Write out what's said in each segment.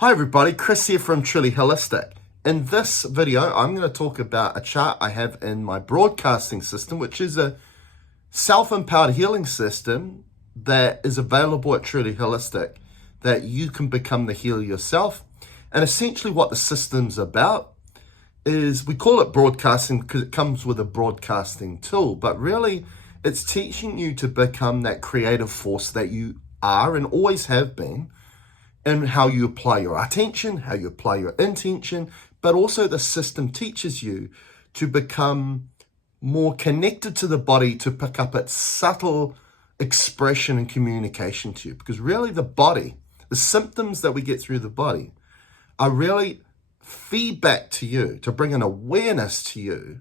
Hi everybody, Chris here from Truly Holistic. In this video, I'm going to talk about a chart I have in my broadcasting system, which is a self-empowered healing system that is available at Truly Holistic, that you can become the healer yourself. And essentially what the system's about is, we call it broadcasting because it comes with a broadcasting tool, but really it's teaching you to become that creative force that you are and always have been, and how you apply your attention, how you apply your intention, but also the system teaches you to become more connected to the body, to pick up its subtle expression and communication to you. Because really the body, the symptoms that we get through the body are really feedback to you, to bring an awareness to you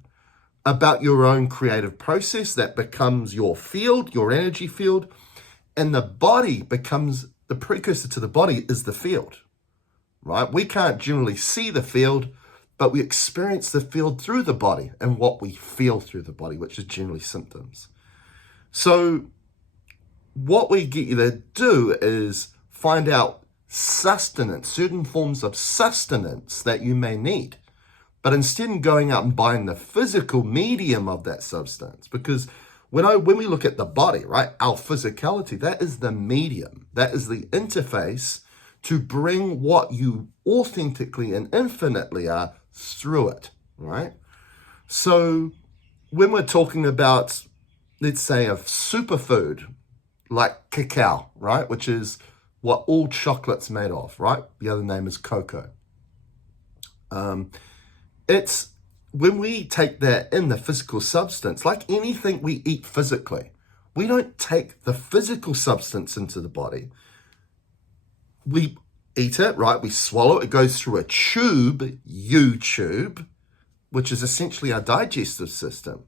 about your own creative process that becomes your field, your energy field, and the body becomes the precursor to the body is the field, right? We can't generally see the field, but we experience the field through the body and what we feel through the body, which is generally symptoms. So what we get you to do is find out sustenance, certain forms of sustenance that you may need. But instead of going out and buying the physical medium of that substance, because when we look at the body, right, our physicality, that is the medium, that is the interface to bring what you authentically and infinitely are through it, right? So when we're talking about, let's say, a superfood like cacao, right, which is what all chocolate's made of, right? The other name is cocoa. It's when we take that in, the physical substance, like anything we eat physically, we don't take the physical substance into the body. We eat it, right? We swallow it. It goes through a tube, U-tube, which is essentially our digestive system.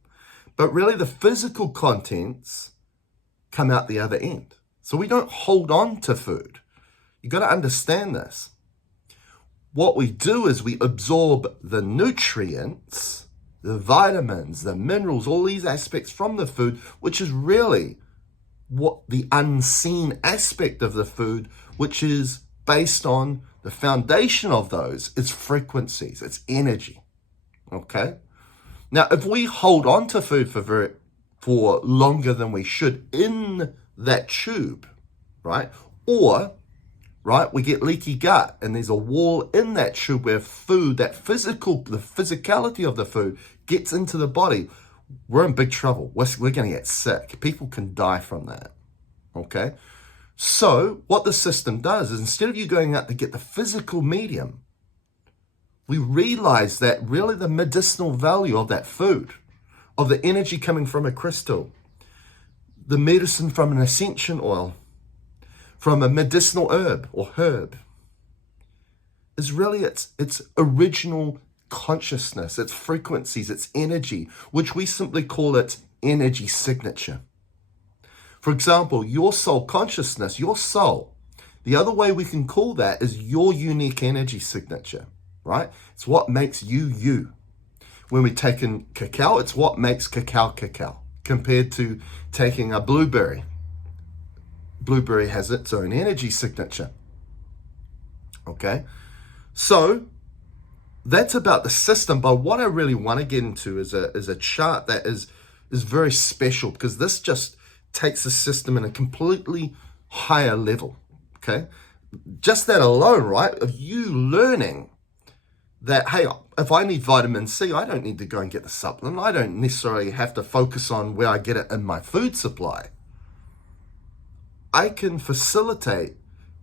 But really the physical contents come out the other end. So we don't hold on to food. You got to understand this. What we do is we absorb the nutrients, the vitamins, the minerals, all these aspects from the food, which is really what the unseen aspect of the food, which is based on the foundation of those, it's frequencies, it's energy, okay? Now, if we hold on to food for longer than we should in that tube, right, or we get leaky gut and there's a wall in that tube where food, the physicality of the food gets into the body, we're in big trouble. We're going to get sick. People can die from that, okay? So what the system does is, instead of you going out to get the physical medium, we realize that really the medicinal value of that food, of the energy coming from a crystal, the medicine from an essential oil, from a medicinal herb or herb, is really its original consciousness, its frequencies, its energy, which we simply call it energy signature. For example, your soul consciousness, your soul, the other way we can call that is your unique energy signature, right? It's what makes you, you. When we take in cacao, it's what makes cacao, cacao, compared to taking a blueberry. Blueberry has its own energy signature, okay? So that's about the system, but what I really want to get into is a chart that is very special, because this just takes the system in a completely higher level, okay? Just that alone, right, of you learning that, hey, if I need vitamin C, I don't need to go and get the supplement. I don't necessarily have to focus on where I get it in my food supply. I can facilitate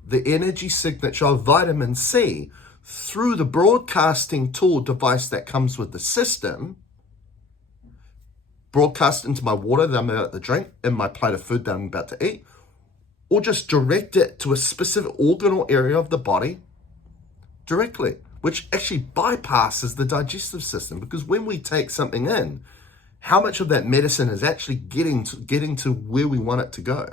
the energy signature of vitamin C through the broadcasting tool device that comes with the system, broadcast into my water that I'm about to drink, in my plate of food that I'm about to eat, or just direct it to a specific organ or area of the body directly, which actually bypasses the digestive system. Because when we take something in, how much of that medicine is actually getting to where we want it to go?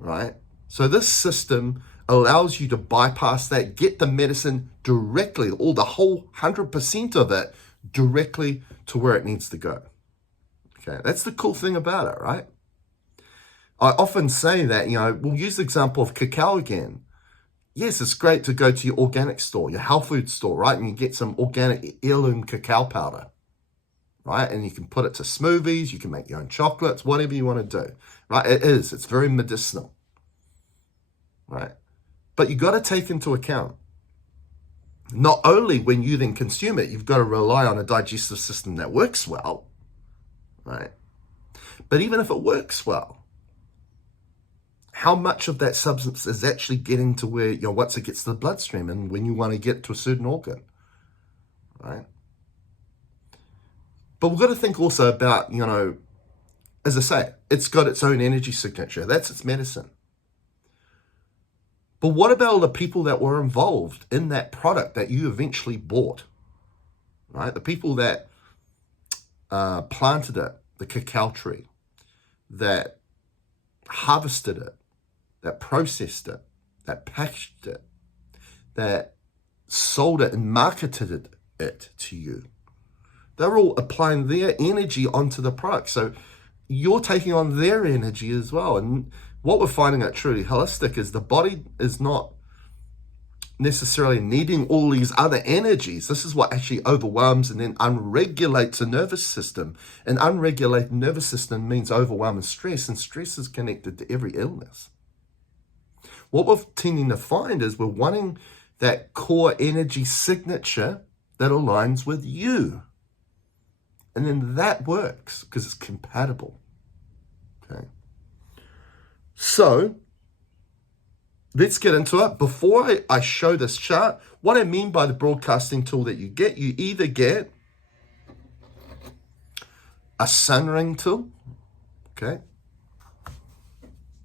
Right? So this system allows you to bypass that, get the medicine directly, or the whole 100% of it directly to where it needs to go. Okay, that's the cool thing about it, right? I often say that, we'll use the example of cacao again. yes, it's great to go to your organic store, your health food store, right? And you get some organic heirloom cacao powder, right? And you can put it to smoothies, you can make your own chocolates, whatever you want to do, right? It's very medicinal, right? But you've got to take into account, not only when you then consume it, you've got to rely on a digestive system that works well, right? But even if it works well, how much of that substance is actually getting to where, once it gets to the bloodstream and when you want to get to a certain organ, right? But we've got to think also about, as I say, it's got its own energy signature. That's its medicine. But what about all the people that were involved in that product that you eventually bought, right? The people that planted it, the cacao tree, that harvested it, that processed it, that packaged it, that sold it and marketed it to you. They're all applying their energy onto the product. So you're taking on their energy as well. And what we're finding at Truly Holistic is the body is not necessarily needing all these other energies. This is what actually overwhelms and then unregulates the nervous system. An unregulated nervous system means overwhelm and stress is connected to every illness. What we're tending to find is we're wanting that core energy signature that aligns with you. And then that works because it's compatible. Okay. So let's get into it. Before I show this chart, what I mean by the broadcasting tool that you either get a sun ring tool, okay?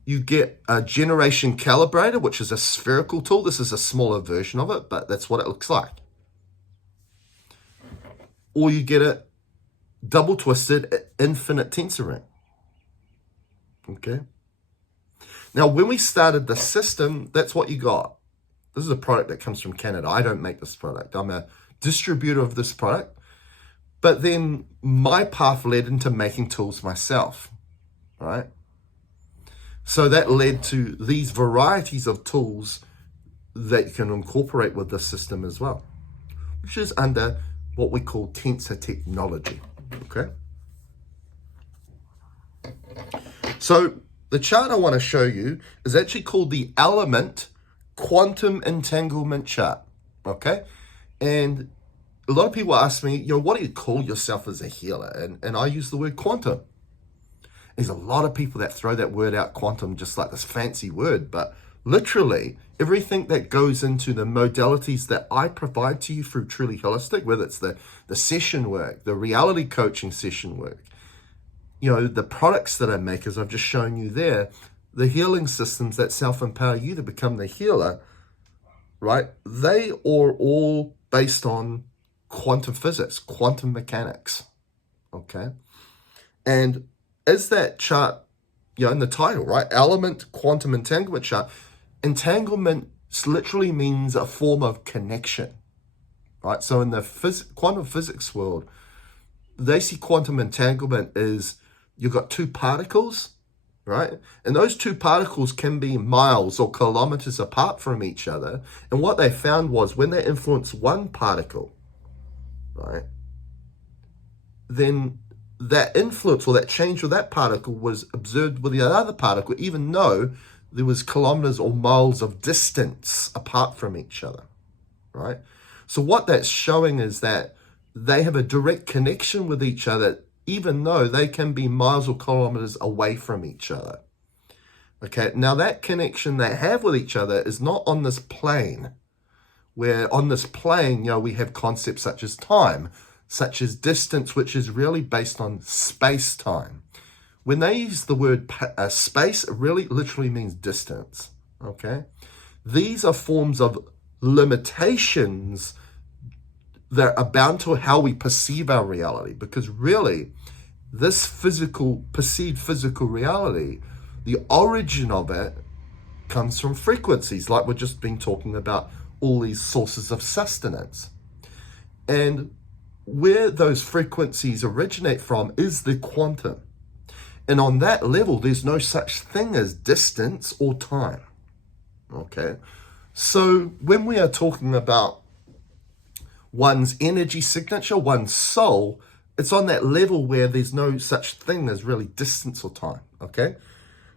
You get a generation calibrator, which is a spherical tool. This is a smaller version of it, but that's what it looks like. Or you get a double twisted infinite tensor ring, okay? Now, when we started the system, that's what you got. This is a product that comes from Canada. I don't make this product. I'm a distributor of this product. But then my path led into making tools myself, right? So that led to these varieties of tools that you can incorporate with the system as well, which is under what we call tensor technology, okay? So the chart I want to show you is actually called the Element Quantum Entanglement Chart, okay? And a lot of people ask me, what do you call yourself as a healer? And I use the word quantum. There's a lot of people that throw that word out, quantum, just like this fancy word, but literally everything that goes into the modalities that I provide to you through Truly Holistic, whether it's the session work, the reality coaching session work, the products that I make, as I've just shown you there, the healing systems that self-empower you to become the healer, right? They are all based on quantum physics, quantum mechanics, okay? And as that chart, in the title, right? Element Quantum Entanglement Chart, entanglement literally means a form of connection, right? So in the quantum physics world, they see quantum entanglement as you've got two particles, right? And those two particles can be miles or kilometers apart from each other. And what they found was when they influence one particle, right, then that influence or that change of that particle was observed with the other particle, even though there was kilometers or miles of distance apart from each other, right? So what that's showing is that they have a direct connection with each other, even though they can be miles or kilometers away from each other. Okay, now that connection they have with each other is not on this plane, where on this plane, we have concepts such as time, such as distance, which is really based on space-time. When they use the word space, it really literally means distance, okay? These are forms of limitations that are bound to how we perceive our reality, because really, this perceived physical reality, the origin of it comes from frequencies, like we've just been talking about all these sources of sustenance. And where those frequencies originate from is the quantum. And on that level, there's no such thing as distance or time, okay? So when we are talking about one's energy signature, one's soul, it's on that level where there's no such thing as really distance or time, okay?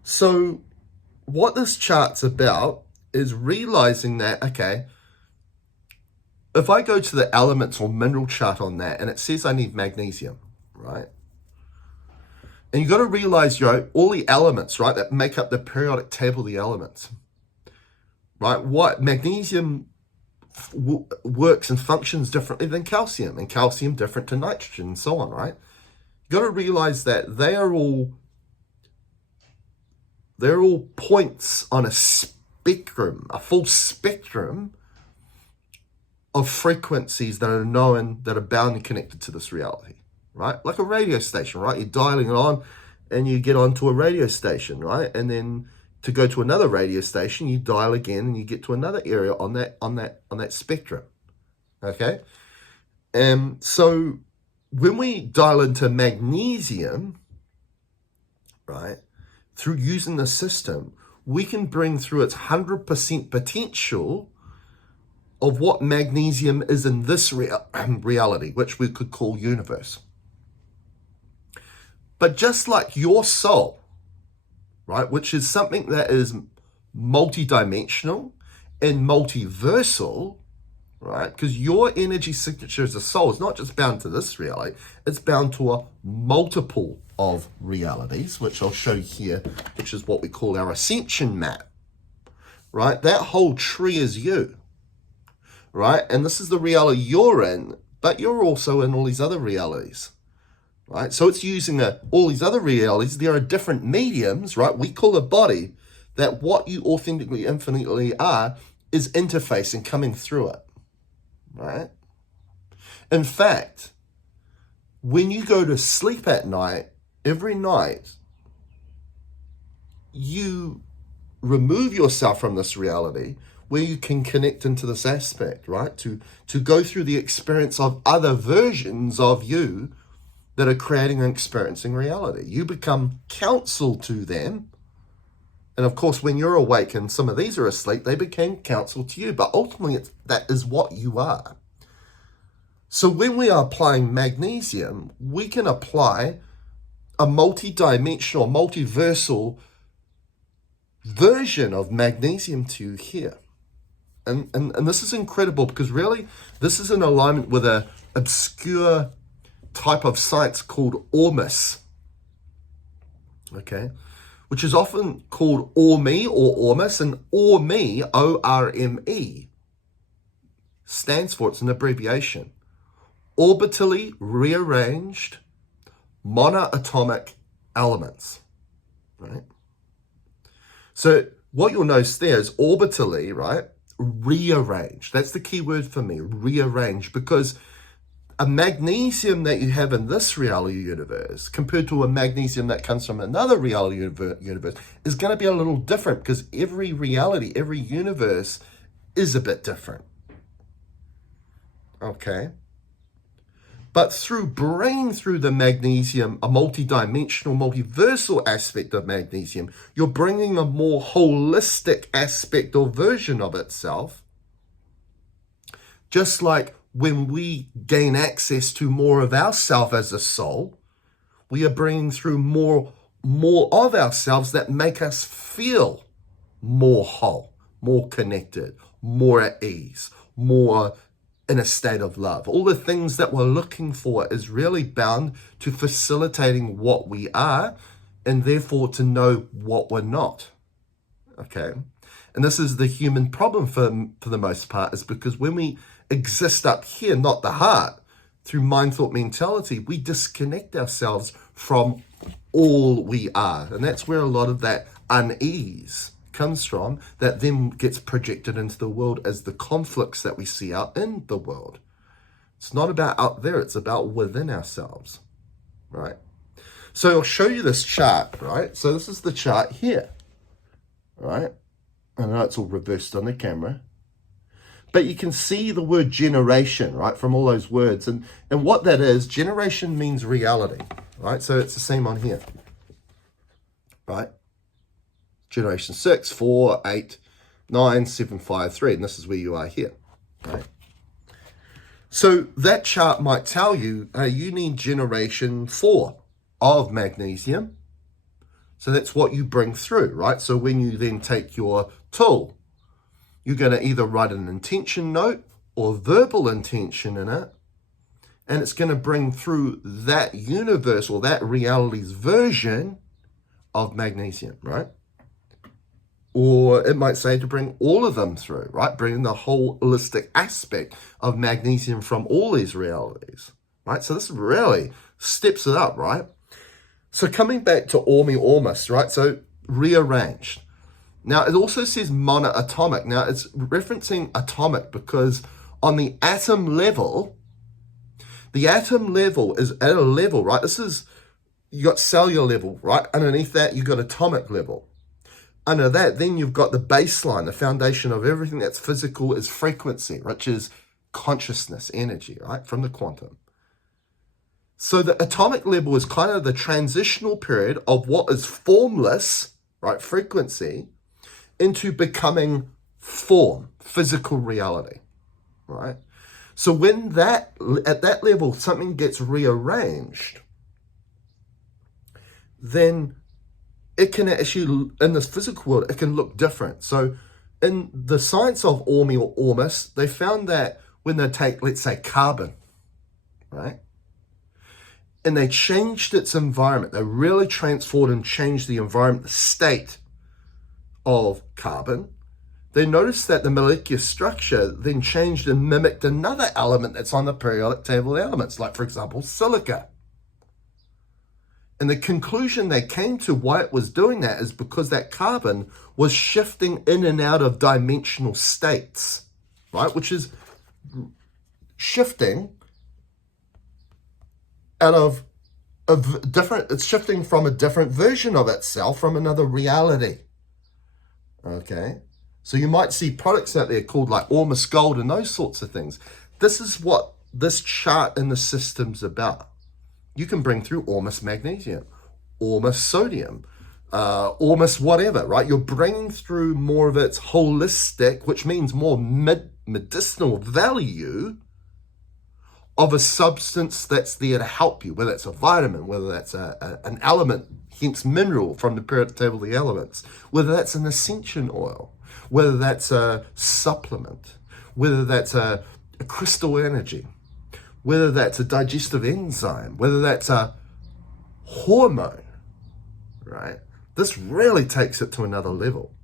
So what this chart's about is realizing that, okay, if I go to the elements or mineral chart on that and it says I need magnesium, right? And you've got to realize, all the elements, right, that make up the periodic table of the elements, right? What magnesium works and functions differently than calcium, and calcium different to nitrogen, and so on, right? You've got to realize that they're all points on a spectrum, a full spectrum of frequencies that are known, that are bound and connected to this reality, right? Like a radio station, right? You're dialing it on and you get onto a radio station, right? And then to go to another radio station, you dial again and you get to another area on that spectrum, okay? And so when we dial into magnesium, right, through using the system, we can bring through its 100% potential of what magnesium is in this reality, which we could call universe. But just like your soul, right, which is something that is multidimensional and multiversal, right, because your energy signature as a soul is not just bound to this reality, it's bound to a multiple of realities, which I'll show you here, which is what we call our ascension map, right? That whole tree is you, right? And this is the reality you're in, but you're also in all these other realities, right? So it's using all these other realities. There are different mediums, right? We call a body that what you authentically, infinitely are is interfacing, coming through it, right? In fact, when you go to sleep at night, every night, you remove yourself from this reality where you can connect into this aspect, right? To go through the experience of other versions of you that are creating and experiencing reality. You become counsel to them. And of course, when you're awake and some of these are asleep, they became counsel to you. But ultimately, that is what you are. So when we are applying magnesium, we can apply a multi-dimensional, multiversal version of magnesium to you here. And this is incredible because really, this is in alignment with an obscure type of science called ORMUS, okay, which is often called ORME or ORMUS, and ORME, O-R-M-E, stands for, it's an abbreviation, orbitally rearranged monoatomic elements, right? So what you'll notice there is orbitally, right, rearranged. That's the key word for me, rearranged, because a magnesium that you have in this reality universe compared to a magnesium that comes from another reality universe is going to be a little different because every reality, every universe is a bit different. Okay? But through bringing through the magnesium, a multidimensional, multiversal aspect of magnesium, you're bringing a more holistic aspect or version of itself. Just like when we gain access to more of ourself as a soul, we are bringing through more of ourselves that make us feel more whole, more connected, more at ease, more in a state of love. All the things that we're looking for is really bound to facilitating what we are and therefore to know what we're not. Okay? And this is the human problem for the most part, is because when we exist up here, not the heart, through mind, thought, mentality, we disconnect ourselves from all we are. And that's where a lot of that unease comes from, that then gets projected into the world as the conflicts that we see out in the world. It's not about out there, it's about within ourselves, right? So I'll show you this chart, right? So this is the chart here, right? I know it's all reversed on the camera, but you can see the word generation, right, from all those words. And what that is, generation means reality, right? So it's the same on here, right? Generation 6, 4, 8, 9753, and this is where you are here, right? So that chart might tell you, hey, you need generation 4 of magnesium. So that's what you bring through, right? So when you then take your tool, you're going to either write an intention note or verbal intention in it, and it's going to bring through that universe or that reality's version of magnesium, right? Or it might say to bring all of them through, right? Bring the whole holistic aspect of magnesium from all these realities, right? So this really steps it up, right? So coming back to ORME, ORMUS, right? So rearranged. Now, it also says monoatomic. Now, it's referencing atomic because on the atom level is at a level, right? This is, you got cellular level, right? Underneath that, you got atomic level. Under that, then you've got the baseline, the foundation of everything that's physical is frequency, which is consciousness, energy, right? From the quantum. So the atomic level is kind of the transitional period of what is formless, right? Frequency, into becoming form, physical reality, right? So when that, at that level, something gets rearranged, then it can actually, in this physical world, it can look different. So in the science of ORME or ORMUS, they found that when they take, let's say, carbon, right? And they changed its environment. They really transformed and changed the environment, the state of carbon. They noticed that the molecular structure then changed and mimicked another element that's on the periodic table of elements, like, for example, silica. And the conclusion they came to why it was doing that is because that carbon was shifting in and out of dimensional states, right? Which is shifting out of a different, it's shifting from a different version of itself from another reality. Okay. So you might see products out there called like ORMUS Gold and those sorts of things. This is what this chart in the system's about. You can bring through ORMUS magnesium, ORMUS sodium, ORMUS whatever, right? You're bringing through more of its holistic, which means more medicinal value of a substance that's there to help you, whether it's a vitamin, whether that's an element, hence mineral from the periodic table of the elements, whether that's an essential oil, whether that's a supplement, whether that's a crystal energy, whether that's a digestive enzyme, whether that's a hormone, right? This really takes it to another level.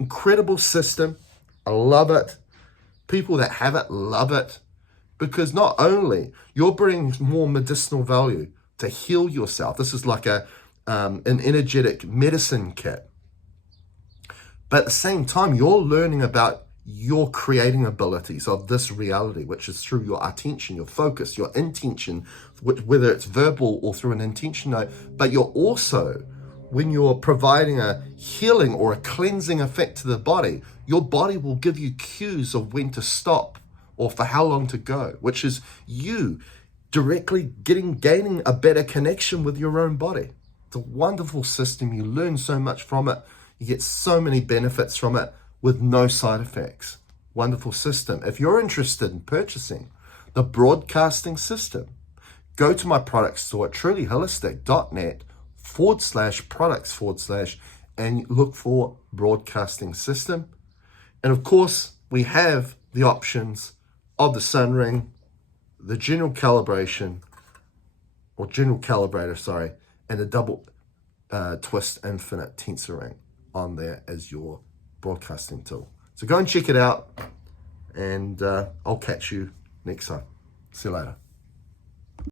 Incredible system. I love it. People that have it love it because not only you're bringing more medicinal value to heal yourself. This is like an energetic medicine kit. But at the same time, you're learning about your creating abilities of this reality, which is through your attention, your focus, your intention, whether it's verbal or through an intention note. But you're also, when you're providing a healing or a cleansing effect to the body, your body will give you cues of when to stop or for how long to go, which is you directly gaining a better connection with your own body. It's a wonderful system. You learn so much from it. You get so many benefits from it with no side effects. Wonderful system. If you're interested in purchasing the broadcasting system, go to my product store at trulyholistic.net/products/ and look for broadcasting system. And of course, we have the options of the sun ring, the general calibrator, and the double twist infinite tensor ring on there as your broadcasting tool. So go and check it out, and I'll catch you next time. See you later.